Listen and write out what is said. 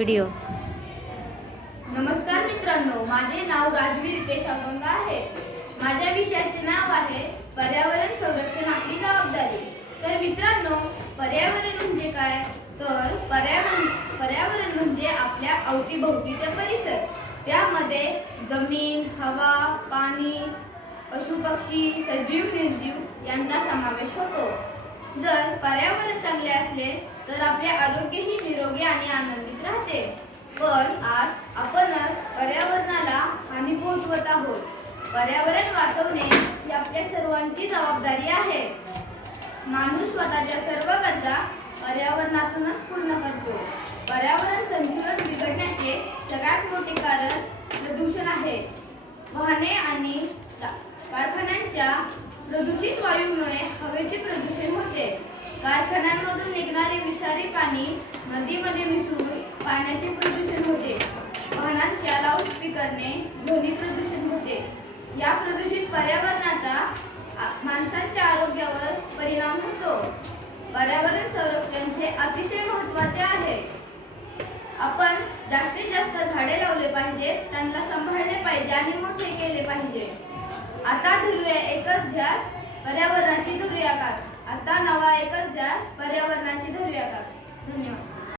Video. नमस्कार मित्रांनो, माझे नाव राजवीर रितेश अपंग आहे. माझ्या विषयाचे नाव आहे पर्यावरण संरक्षण आपली जबाबदारी. तर मित्रांनो, पर्यावरण म्हणजे काय? तर पर्यावरण म्हणजे आपल्या अवतीभोवतीचा परिसर. त्यामध्ये जमीन, हवा, पाणी, पशुपक्षी, सजीव निर्जीव यांचा समावेश होतो. जर पर्यावरण चांगले असले तर आपले आरोग्यही निरोगी आणि आनंदित राहते. पण आज आपणच पर्यावरणाला हानी पोहोचवत आहोत. पर्यावरण वाचवणे ही आपल्या सर्वांची जबाबदारी आहे. माणूस स्वतःच्या सर्व गरजा पर्यावरणातूनच पूर्ण करतो. पर्यावरण संतुलन बिघडण्याचे सगळ्यात मोठे कारण प्रदूषण आहे. वाहने आणि कारखान्यांच्या प्रदूषित वायूमुळे हवेचे प्रदूषण होते. कारखान्यांमधून निघणारे विषारी पाणी नदीमध्ये मिसळून पाण्याचे प्रदूषण होते. वाहनांच्या लाऊडस्पीकरने ध्वनी प्रदूषण होते. या प्रदूषित पर्यावरणाचा माणसांच्या आरोग्यावर परिणाम होतो. पर्यावरण संरक्षण हे अतिशय महत्त्वाचे आहे. आपण जास्तीत जास्त झाडे लावले पाहिजेत, त्यांना सांभाळले पाहिजे आणि मोठे केले पाहिजे. आता धरूया एकच ध्यास, पर्यावरणाची धरूया कास. आता नवा एकच ध्यास, पर्यावरणाची धरूया कास. धन्यवाद.